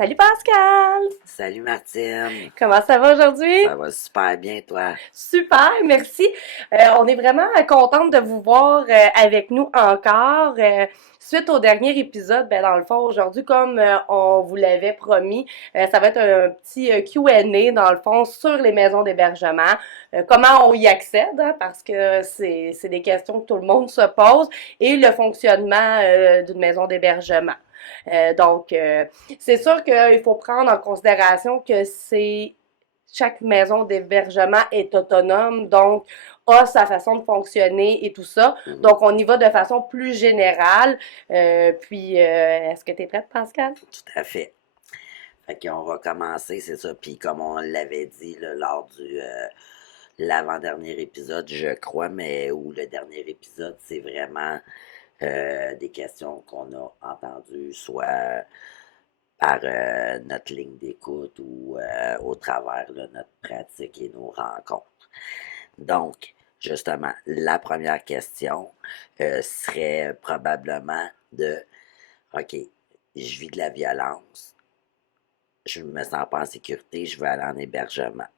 Salut Pascal! Salut Martine, Comment ça va aujourd'hui? ça va super bien toi? Super, merci. On est vraiment contente de vous voir avec nous encore. Suite au dernier épisode, ben dans le fond, aujourd'hui, comme on vous l'avait promis, ça va être un petit Q&A, dans le fond, sur les maisons d'hébergement. Comment on y accède, hein, parce que c'est des questions que tout le monde se pose, et le fonctionnement d'une maison d'hébergement. Donc, c'est sûr qu'il faut prendre en considération que chaque maison d'hébergement est autonome, donc a sa façon de fonctionner et tout ça. Mhm. Donc, on y va de façon plus générale. Est-ce que tu es prête, Pascal? Tout à fait. Fait qu'on va commencer, c'est ça. Puis comme on l'avait dit là, lors du l'avant-dernier épisode, je crois, mais ou le dernier épisode, c'est vraiment des questions qu'on a entendues, soit par notre ligne d'écoute ou au travers de notre pratique et nos rencontres. Donc, justement, la première question serait probablement de, OK, je vis de la violence, je me sens pas en sécurité, je veux aller en hébergement.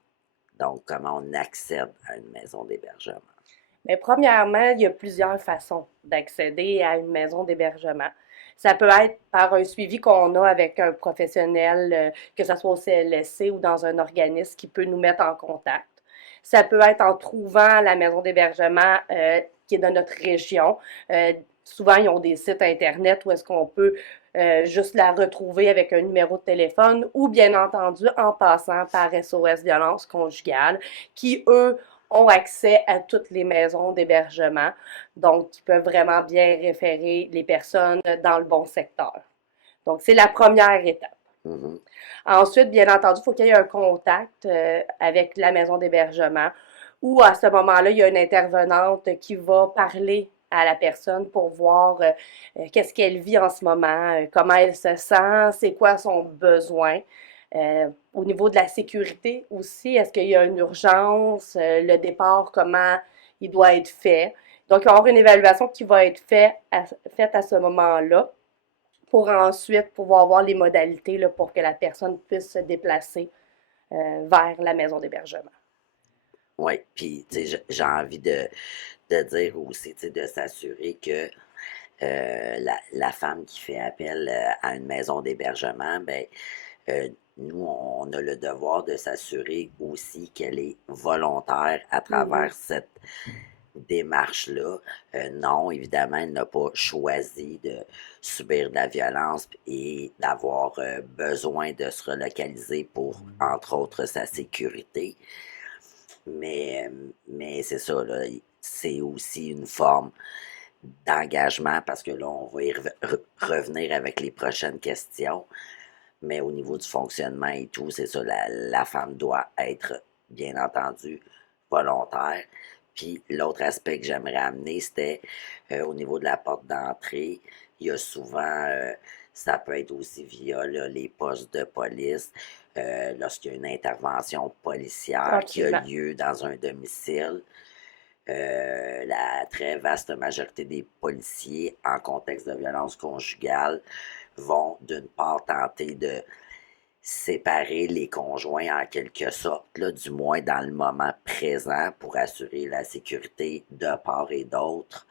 Donc, comment on accède à une maison d'hébergement? Mais premièrement, il y a plusieurs façons d'accéder à une maison d'hébergement. Ça peut être par un suivi qu'on a avec un professionnel, que ce soit au CLSC ou dans un organisme qui peut nous mettre en contact. Ça peut être en trouvant la maison d'hébergement qui est dans notre région. Souvent, ils ont des sites Internet où est-ce qu'on peut juste la retrouver avec un numéro de téléphone ou bien entendu en passant par SOS Violence Conjugale qui, eux, ont accès à toutes les maisons d'hébergement, donc qui peuvent vraiment bien référer les personnes dans le bon secteur. Donc, c'est la première étape. Mhm. Ensuite, bien entendu, il faut qu'il y ait un contact avec la maison d'hébergement où à ce moment-là, il y a une intervenante qui va parler à la personne pour voir qu'est-ce qu'elle vit en ce moment, comment elle se sent, c'est quoi son besoin. Au niveau de la sécurité aussi, est-ce qu'il y a une urgence, le départ, comment il doit être fait. Donc, il va y avoir une évaluation qui va être faite à ce moment-là pour ensuite pouvoir voir les modalités là, pour que la personne puisse se déplacer vers la maison d'hébergement. Oui, puis tu sais, j'ai envie de dire aussi, tu sais, de s'assurer que la femme qui fait appel à une maison d'hébergement, ben, nous, on a le devoir de s'assurer aussi qu'elle est volontaire à Mhm. travers cette démarche-là. Non, évidemment, elle n'a pas choisi de subir de la violence et d'avoir besoin de se relocaliser pour, entre autres, sa sécurité. Mais c'est ça, là, c'est aussi une forme d'engagement parce que là, on va y revenir avec les prochaines questions. Mais au niveau du fonctionnement et tout, c'est ça, la femme doit être, bien entendu, volontaire. Puis l'autre aspect que j'aimerais amener, c'était au niveau de la porte d'entrée. Il y a souvent, ça peut être aussi via là, les postes de police, lorsqu'il y a une intervention policière qui a Absolument. lieu dans un domicile. La très vaste majorité des policiers en contexte de violence conjugale vont d'une part tenter de séparer les conjoints en quelque sorte, là, du moins dans le moment présent pour assurer la sécurité de part et d'autre,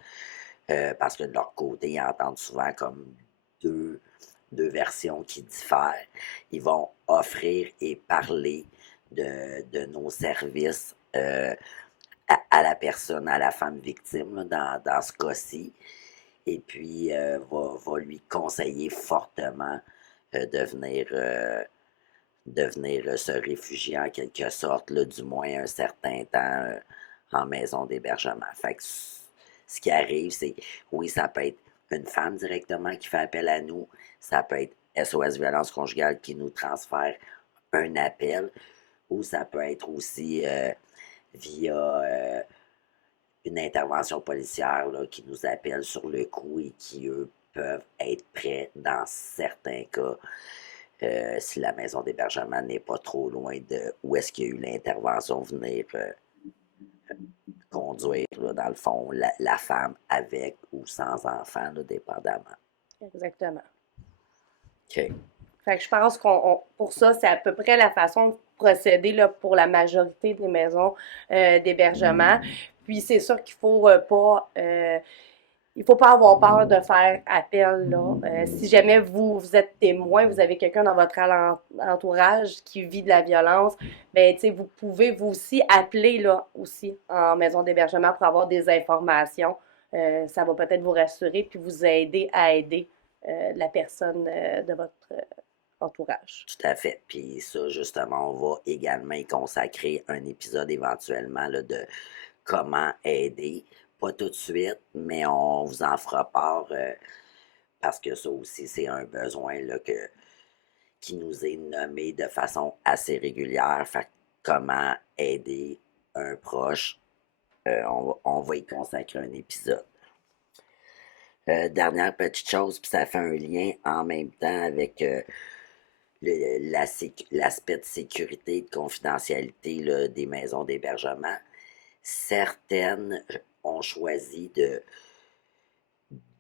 parce que de leur côté, ils entendent souvent comme deux, deux versions qui diffèrent. Ils vont offrir et parler de nos services à la personne, à la femme victime, là, dans ce cas-ci, et puis va lui conseiller fortement de venir se réfugier en quelque sorte, là, du moins un certain temps en maison d'hébergement. Fait que ce qui arrive, c'est, oui, ça peut être une femme directement qui fait appel à nous, ça peut être SOS Violence Conjugale qui nous transfère un appel, ou ça peut être aussi via une intervention policière là, qui nous appelle sur le coup et qui, eux, peuvent être prêts dans certains cas si la maison d'hébergement n'est pas trop loin de où est-ce qu'il y a eu l'intervention, venir conduire, là, dans le fond, la femme avec ou sans enfant, là, dépendamment. Exactement. OK. Fait que je pense pour ça, c'est à peu près la façon de procéder là, pour la majorité des maisons d'hébergement. Puis c'est sûr qu'il faut pas avoir peur de faire appel là. Si jamais vous êtes témoin, vous avez quelqu'un dans votre entourage qui vit de la violence, ben tu sais vous pouvez vous aussi appeler là aussi en maison d'hébergement pour avoir des informations. Ça va peut-être vous rassurer puis vous aider à aider la personne de votre entourage. Tout à fait. Puis ça, justement, on va également y consacrer un épisode éventuellement là, de comment aider. Pas tout de suite, mais on vous en fera part parce que ça aussi, c'est un besoin là, qui nous est nommé de façon assez régulière. Fait que comment aider un proche, on va y consacrer un épisode. Dernière petite chose, puis ça fait un lien en même temps avec l'aspect de sécurité et de confidentialité là, des maisons d'hébergement. Certaines ont choisi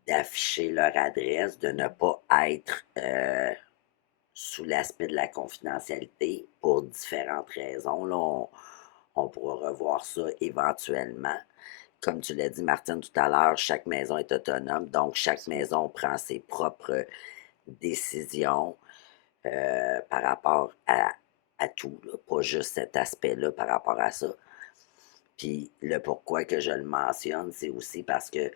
d'afficher leur adresse, de ne pas être sous l'aspect de la confidentialité pour différentes raisons. Là, on pourra revoir ça éventuellement. Comme tu l'as dit, Martine, tout à l'heure, chaque maison est autonome, donc chaque maison prend ses propres décisions par rapport à tout, là, pas juste cet aspect-là par rapport à ça. Puis le pourquoi que je le mentionne, c'est aussi parce que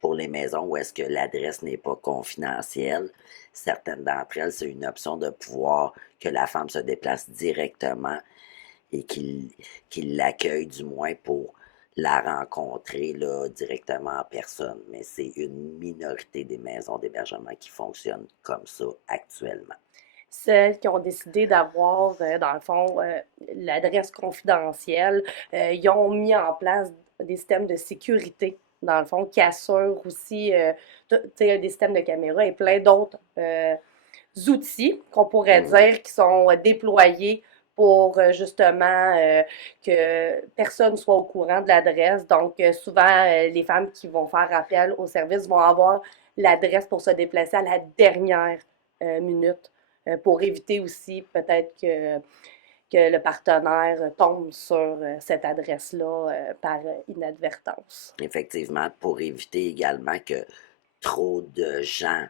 pour les maisons où est-ce que l'adresse n'est pas confidentielle, certaines d'entre elles, c'est une option de pouvoir que la femme se déplace directement et qu'il l'accueille du moins pour la rencontrer là, directement en personne. Mais c'est une minorité des maisons d'hébergement qui fonctionnent comme ça actuellement. Celles qui ont décidé d'avoir, dans le fond, l'adresse confidentielle, ils ont mis en place des systèmes de sécurité, dans le fond, qui assurent aussi des systèmes de caméra et plein d'autres outils qu'on pourrait Mhm. dire qui sont déployés pour justement que personne ne soit au courant de l'adresse. Donc, souvent, les femmes qui vont faire appel au service vont avoir l'adresse pour se déplacer à la dernière minute pour éviter aussi peut-être que le partenaire tombe sur cette adresse-là par inadvertance. Effectivement, pour éviter également que trop de gens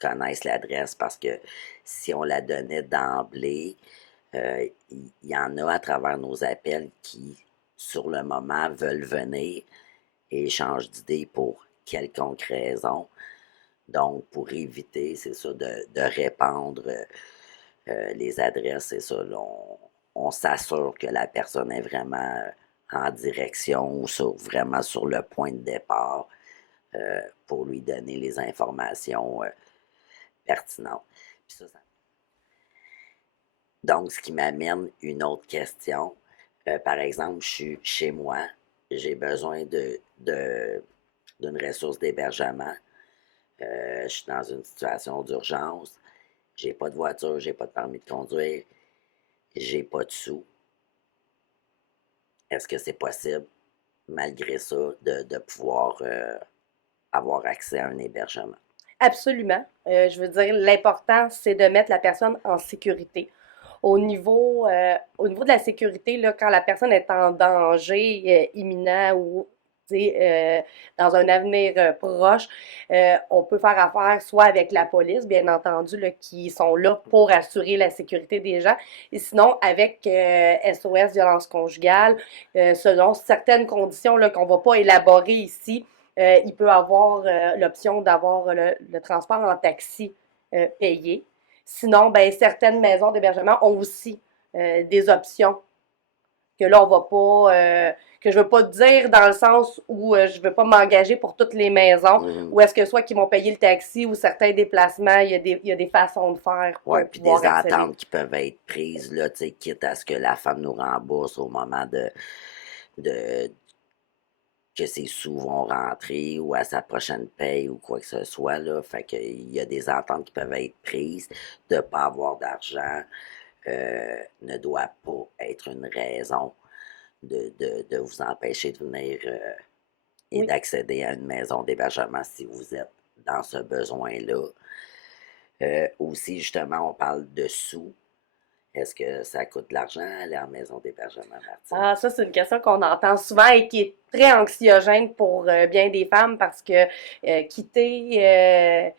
connaissent l'adresse parce que si on la donnait d'emblée, il y en a à travers nos appels qui, sur le moment, veulent venir et changent d'idée pour quelconque raison. Donc, pour éviter, c'est ça, de répandre les adresses, c'est ça, là, on s'assure que la personne est vraiment en direction ou vraiment sur le point de départ pour lui donner les informations pertinentes. Puis donc, ce qui m'amène une autre question. Par exemple, je suis chez moi, j'ai besoin d'une ressource d'hébergement. Je suis dans une situation d'urgence. J'ai pas de voiture, j'ai pas de permis de conduire, j'ai pas de sous. Est-ce que c'est possible, malgré ça, de pouvoir avoir accès à un hébergement? Absolument. Je veux dire, l'important, c'est de mettre la personne en sécurité. Au niveau de la sécurité, là, quand la personne est en danger imminent ou dans un avenir proche, on peut faire affaire soit avec la police, bien entendu, là, qui sont là pour assurer la sécurité des gens, et sinon avec SOS violence conjugale, selon certaines conditions là, qu'on ne va pas élaborer ici. Il peut avoir l'option d'avoir le transport en taxi payé. Sinon, ben, certaines maisons d'hébergement ont aussi des options que là, on va pas, que je veux pas dire dans le sens où je veux pas m'engager pour toutes les maisons, Mhm. ou est-ce que soit qu'ils vont payer le taxi ou certains déplacements, il y a des façons de faire Ouais, pour puis pouvoir des accéder. ententes qui peuvent être prises, là, tu sais, quitte à ce que la femme nous rembourse au moment de que ses sous vont rentrer ou à sa prochaine paye ou quoi que ce soit, là. Fait qu'il y a des ententes qui peuvent être prises. De ne pas avoir d'argent ne doit pas être une raison de vous empêcher de venir et Oui. d'accéder à une maison d'hébergement si vous êtes dans ce besoin-là. Aussi, justement, on parle de sous. Est-ce que ça coûte de l'argent aller en maison d'hébergement, Martine? Ah, ça, c'est une question qu'on entend souvent et qui est très anxiogène pour bien des femmes parce que quitter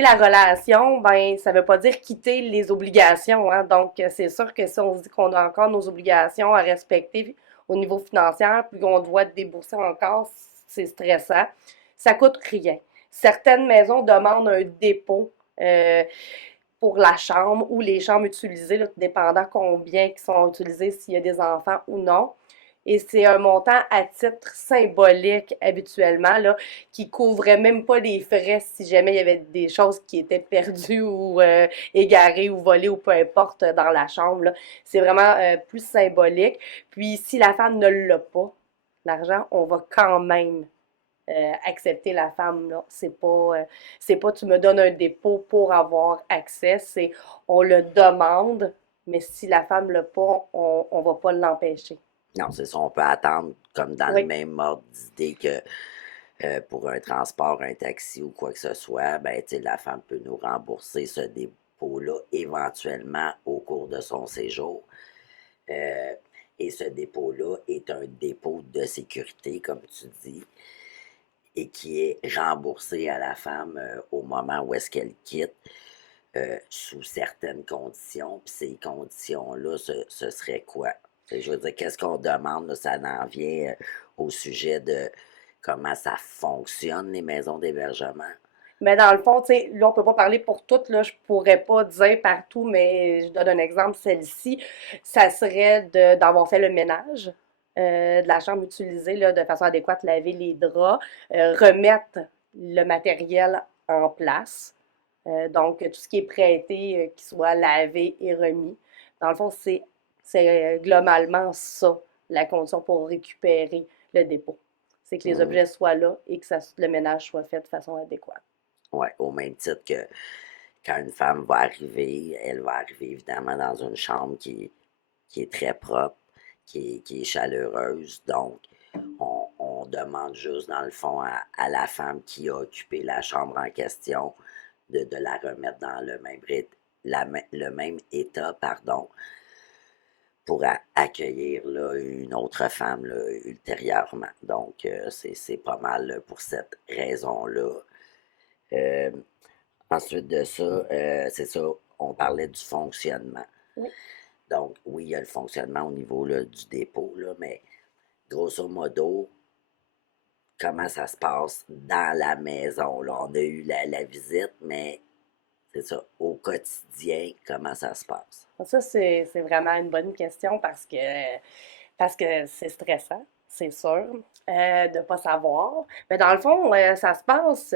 la relation, ben, ça veut pas dire quitter les obligations, hein. Donc, c'est sûr que si on se dit qu'on a encore nos obligations à respecter au niveau financier, puis qu'on doit débourser encore, c'est stressant. Ça coûte rien. Certaines maisons demandent un dépôt. Pour la chambre ou les chambres utilisées, là, dépendant combien qui sont utilisées, s'il y a des enfants ou non. Et c'est un montant à titre symbolique habituellement, là, qui couvrait même pas les frais si jamais il y avait des choses qui étaient perdues ou égarées ou volées ou peu importe dans la chambre. Là. C'est vraiment plus symbolique. Puis si la femme ne l'a pas, l'argent, on va quand même accepter la femme, là. C'est pas tu me donnes un dépôt pour avoir accès, c'est on le demande, mais si la femme l'a pas, on va pas l'empêcher. Non, c'est ça, on peut attendre comme dans le Oui, même ordre d'idée que pour un transport, un taxi ou quoi que ce soit, ben, tu sais, la femme peut nous rembourser ce dépôt-là éventuellement au cours de son séjour. Euh, et ce dépôt-là est un dépôt de sécurité, comme tu dis, et qui est remboursé à la femme au moment où est-ce qu'elle quitte, sous certaines conditions. Puis ces conditions-là, ce serait quoi? Je veux dire, qu'est-ce qu'on demande? Là, ça en vient au sujet de comment ça fonctionne, les maisons d'hébergement. mais dans le fond, tu sais, là, on peut pas parler pour toutes, là, je pourrais pas dire partout, mais je donne un exemple, celle-ci, ça serait d'avoir fait le ménage de la chambre utilisée, là, de façon adéquate, laver les draps, remettre le matériel en place. Donc, tout ce qui est prêté, qui soit lavé et remis. Dans le fond, c'est globalement ça, la condition pour récupérer le dépôt. C'est que les Hum, objets soient là et que le ménage soit fait de façon adéquate. ouais, au même titre que quand une femme va arriver, elle va arriver évidemment dans une chambre qui est très propre, qui est chaleureuse. Donc, on demande juste, dans le fond, à la femme qui a occupé la chambre en question de la remettre dans le même état, pardon, pour accueillir là, une autre femme là, ultérieurement. Donc, c'est pas mal pour cette raison-là. Euh, Ensuite de ça, c'est ça, on parlait du fonctionnement. Oui. Donc, oui, il y a le fonctionnement au niveau là, du dépôt, là, mais grosso modo, comment ça se passe dans la maison? Là? On a eu la visite, mais c'est ça, au quotidien, comment ça se passe? Ça, c'est vraiment une bonne question parce que c'est stressant, c'est sûr, de ne pas savoir. Mais dans le fond, ça se passe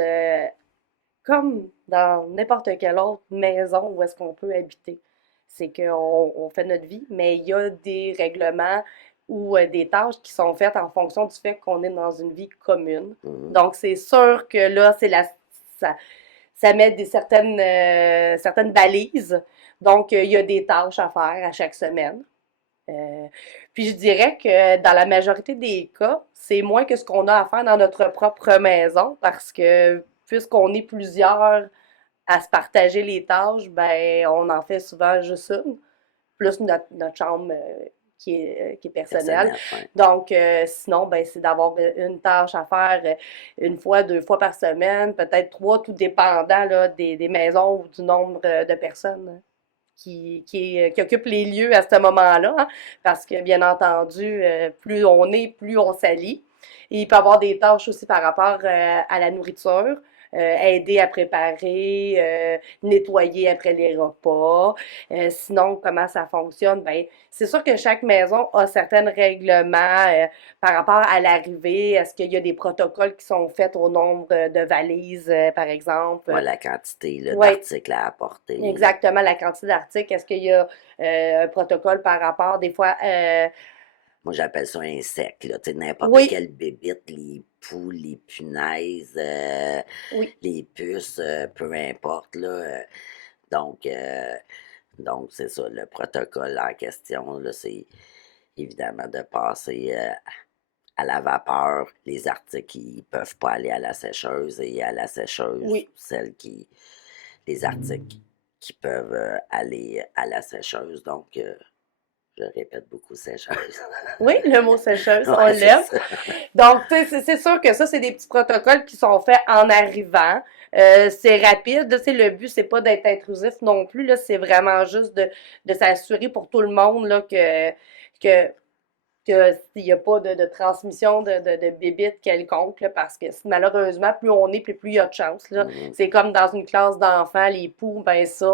comme dans n'importe quelle autre maison où est-ce qu'on peut habiter. C'est qu'on fait notre vie, mais il y a des règlements ou des tâches qui sont faites en fonction du fait qu'on est dans une vie commune. Mhm. Donc, c'est sûr que là, ça, ça met certaines balises. Donc, il y a des tâches à faire à chaque semaine. Euh, Puis je dirais que dans la majorité des cas, c'est moins que ce qu'on a à faire dans notre propre maison parce que puisqu'on est plusieurs à se partager les tâches, ben on en fait souvent juste une, plus notre chambre qui est personnelle. Personnel, ouais. Donc, sinon, ben, c'est d'avoir une tâche à faire une fois, deux fois par semaine, peut-être trois, tout dépendant là, des maisons ou du nombre de personnes qui occupent les lieux à ce moment-là, hein, parce que, bien entendu, plus on est, plus on s'allie. Et il peut y avoir des tâches aussi par rapport à la nourriture. Aider à préparer, nettoyer après les repas. Sinon, comment ça fonctionne? Ben, c'est sûr que chaque maison a certains règlements par rapport à l'arrivée. Est-ce qu'il y a des protocoles qui sont faits au nombre de valises, par exemple? Ouais, la quantité là, Oui, d'articles à apporter. exactement, la quantité d'articles. Est-ce qu'il y a un protocole par rapport, des fois, Moi, j'appelle ça un sec, là. Tu sais, n'importe oui, quelle bébite, les poux, les punaises, oui, les puces, peu importe, là. Donc, euh, donc, c'est ça, le protocole en question, là, c'est évidemment de passer à la vapeur les articles qui ne peuvent pas aller à la sécheuse et à la sécheuse, oui. les articles qui peuvent aller à la sécheuse. Donc, je répète beaucoup sécheuse. Oui, le mot sécheuse, on Ouais, c'est l'aime. ça. Donc, tu sais, c'est sûr que ça, c'est des petits protocoles qui sont faits en arrivant. C'est rapide. Tu sais, le but, c'est pas d'être intrusif non plus. Là, c'est vraiment juste de s'assurer pour tout le monde là, que qu'il n'y a pas de transmission de bébites quelconque, là, parce que malheureusement, plus on est, plus il y a de chance. Là. Mhm. C'est comme dans une classe d'enfants, les poux, ben ça,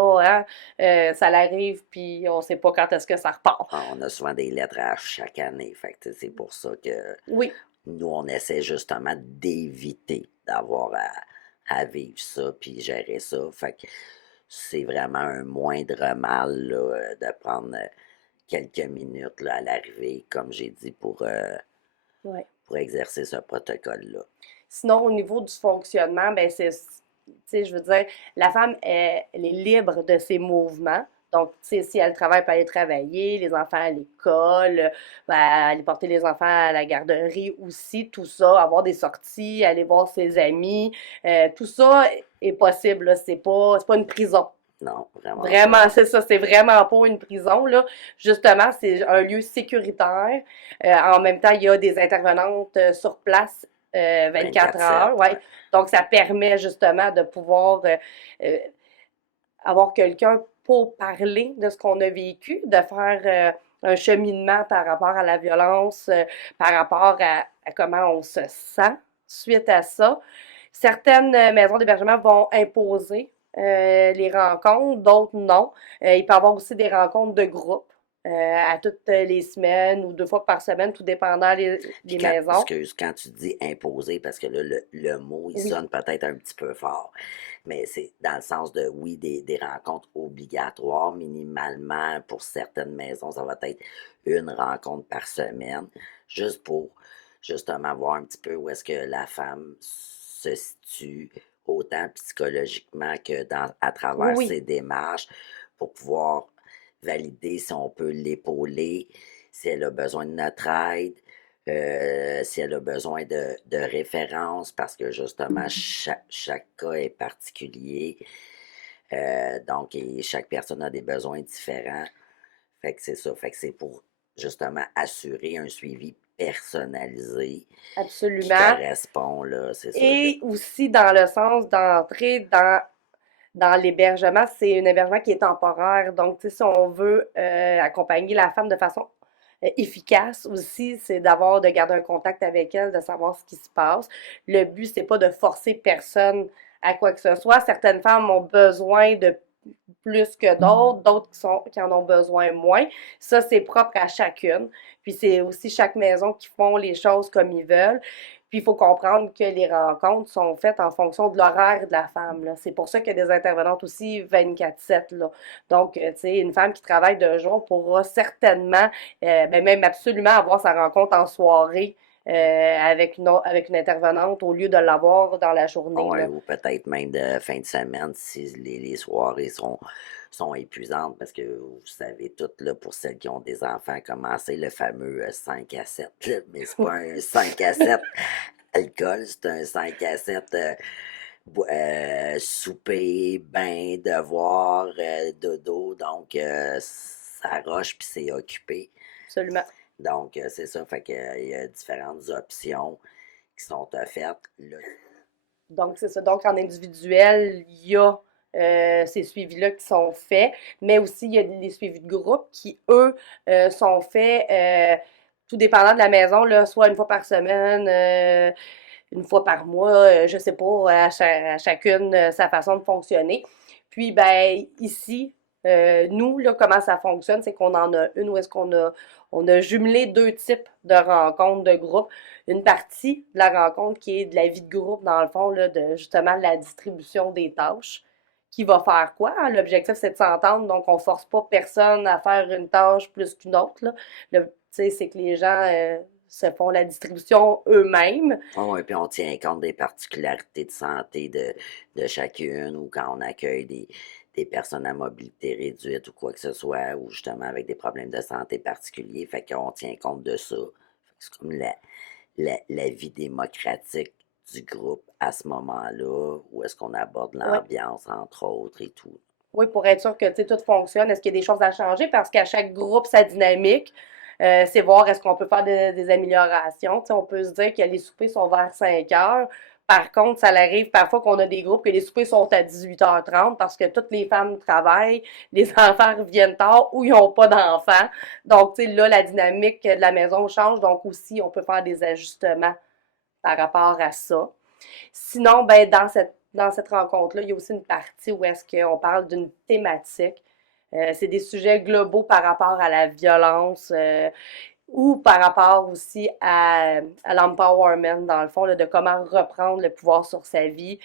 hein, ça l'arrive, puis on sait pas quand est-ce que ça repart. Ah, on a souvent des lettres à chaque année. Fait que c'est pour ça que Oui, nous, on essaie justement d'éviter d'avoir à vivre ça puis gérer ça. Fait que c'est vraiment un moindre mal là, de prendre quelques minutes là, à l'arrivée, comme j'ai dit, ouais. pour exercer ce protocole-là. Sinon, au niveau du fonctionnement, ben c'est, tu sais, je veux dire, la femme, elle est libre de ses mouvements. Donc, tu sais, si elle travaille, elle peut aller travailler, les enfants à l'école, ben, aller porter les enfants à la garderie aussi, tout ça, avoir des sorties, aller voir ses amis, tout ça est possible, là. C'est pas une prison. Non, vraiment pas. Vraiment, c'est ça, c'est vraiment pas une prison, là. Justement, c'est un lieu sécuritaire. En même temps, il y a des intervenantes sur place 24 heures, 24/7, ouais. ouais. Donc, ça permet justement de pouvoir euh, avoir quelqu'un pour parler de ce qu'on a vécu, de faire un cheminement par rapport à la violence, par rapport à comment on se sent suite à ça. Certaines maisons d'hébergement vont imposer les rencontres, d'autres non. Il peut y avoir aussi des rencontres de groupe à toutes les semaines ou 2 fois par semaine, tout dépendant Puis des maisons. excuse, quand tu dis imposer, parce que là, le mot, il Oui, sonne peut-être un petit peu fort, mais c'est dans le sens de, oui, des rencontres obligatoires, minimalement, pour certaines maisons, ça va être une rencontre par semaine, juste pour, justement, voir un petit peu où est-ce que la femme se situe, autant psychologiquement que à travers oui, ses démarches, pour pouvoir valider si on peut l'épauler, si elle a besoin de notre aide, si elle a besoin de références, parce que justement, chaque cas est particulier. Donc, et chaque personne a des besoins différents. Fait que c'est ça. Fait que c'est pour justement assurer un suivi personnalisé qui absolument. correspond, là, c'est ça. Et aussi dans le sens d'entrer dans l'hébergement, c'est un hébergement qui est temporaire. Donc, tu sais, si on veut accompagner la femme de façon efficace aussi, c'est de garder un contact avec elle, de savoir ce qui se passe. Le but, c'est pas de forcer personne à quoi que ce soit. Certaines femmes ont besoin de plus que d'autres qui en ont besoin moins. Ça, c'est propre à chacune. Puis c'est aussi chaque maison qui font les choses comme ils veulent. Puis il faut comprendre que les rencontres sont faites en fonction de l'horaire de la femme. Là. C'est pour ça qu'il y a des intervenantes aussi 24/7. Là. Donc, tu sais, une femme qui travaille de jour pourra certainement, ben même absolument avoir sa rencontre en soirée avec une intervenante au lieu de l'avoir dans la journée. Ouais, Là. ou peut-être même de fin de semaine si les soirées sont épuisantes, parce que vous savez toutes, là, pour celles qui ont des enfants, comment c'est le fameux 5 à 7, là. Mais c'est pas un 5 à 7 alcool, c'est un 5 à 7 souper, bain, devoir, dodo, donc ça roche puis c'est occupé. Absolument. Donc, c'est ça, fait que, il y a différentes options qui sont offertes. Là, Donc, c'est ça. Donc, en individuel, il y a ces suivis-là qui sont faits, mais aussi il y a les suivis de groupe qui, eux, sont faits tout dépendant de la maison, là, soit une fois par semaine, une fois par mois, je sais pas, à chacune sa façon de fonctionner. Puis, ben, ici, nous, là, comment ça fonctionne, c'est qu'on en a une où est-ce on a jumelé deux types de rencontres de groupe. Une partie de la rencontre qui est de la vie de groupe, dans le fond, là, de justement la distribution des tâches. Qui va faire quoi? Hein? L'objectif, c'est de s'entendre, donc on force pas personne à faire une tâche plus qu'une autre. Là. C'est que les gens se font la distribution eux-mêmes. oh, et puis on tient compte des particularités de santé de chacune, ou quand on accueille des personnes à mobilité réduite ou quoi que ce soit, ou justement avec des problèmes de santé particuliers, fait qu'on tient compte de ça. C'est comme la vie démocratique du groupe à ce moment-là, où est-ce qu'on aborde Oui. l'ambiance, entre autres, et tout. Oui, pour être sûr que tout fonctionne. Est-ce qu'il y a des choses à changer? Parce qu'à chaque groupe, sa dynamique, c'est voir est-ce qu'on peut faire des améliorations. T'sais, on peut se dire que les soupers sont vers 5 heures. Par contre, ça arrive parfois qu'on a des groupes que les soupers sont à 18h30 parce que toutes les femmes travaillent, les enfants reviennent tard ou ils n'ont pas d'enfants. Donc, tu sais, là, la dynamique de la maison change. Donc, aussi, on peut faire des ajustements par rapport à ça. Sinon, ben, dans cette rencontre-là, il y a aussi une partie où est-ce qu'on parle d'une thématique. C'est des sujets globaux par rapport à la violence ou par rapport aussi à l'empowerment, dans le fond, là, de comment reprendre le pouvoir sur sa vie,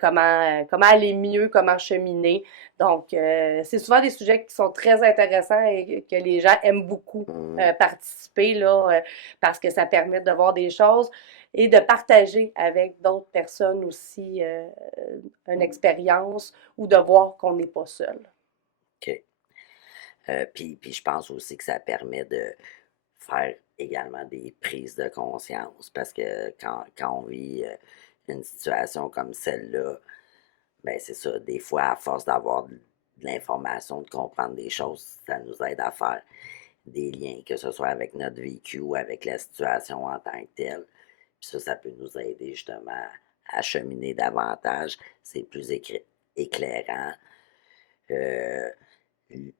comment aller mieux, comment cheminer. Donc, c'est souvent des sujets qui sont très intéressants et que les gens aiment beaucoup participer là, parce que ça permet de voir des choses et de partager avec d'autres personnes aussi une expérience ou de voir qu'on n'est pas seul. OK. Puis je pense aussi que ça permet de faire également des prises de conscience parce que quand on vit une situation comme celle-là, ben c'est ça, des fois, à force d'avoir de l'information, de comprendre des choses, ça nous aide à faire des liens, que ce soit avec notre vécu ou avec la situation en tant que telle. Puis ça peut nous aider justement à cheminer davantage. C'est plus éclairant. Euh,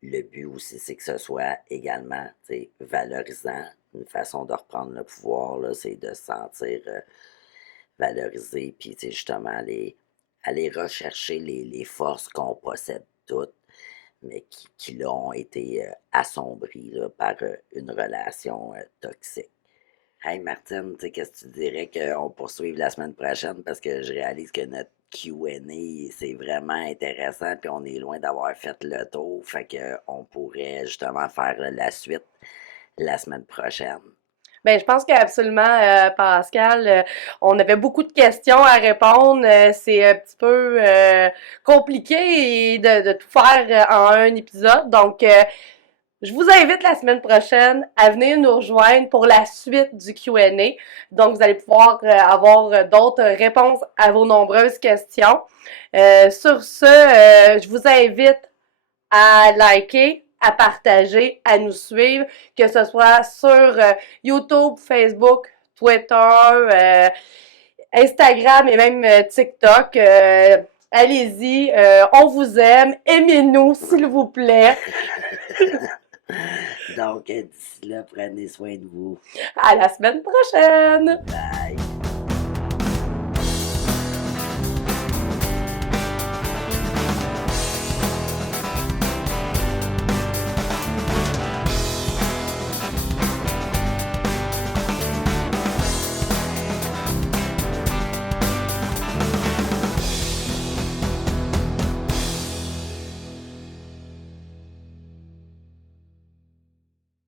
le but aussi, c'est que ce soit également valorisant. Une façon de reprendre le pouvoir, là, c'est de se sentir valorisé, puis justement aller rechercher les forces qu'on possède toutes, mais qui là, ont été assombries là, par une relation toxique. Hey Martine, qu'est-ce que tu dirais qu'on poursuive la semaine prochaine parce que je réalise que notre Q&A, c'est vraiment intéressant puis on est loin d'avoir fait le tour, fait qu'on pourrait justement faire la suite la semaine prochaine. Ben, je pense qu'absolument, Pascal, on avait beaucoup de questions à répondre. C'est un petit peu compliqué de tout faire en un épisode. Donc, je vous invite la semaine prochaine à venir nous rejoindre pour la suite du Q&A. Donc, vous allez pouvoir avoir d'autres réponses à vos nombreuses questions. Sur ce, je vous invite à liker, à partager, à nous suivre, que ce soit sur YouTube, Facebook, Twitter, Instagram et même TikTok. Allez-y, on vous aime, aimez-nous s'il vous plaît. Donc, d'ici là, prenez soin de vous. À la semaine prochaine! Bye!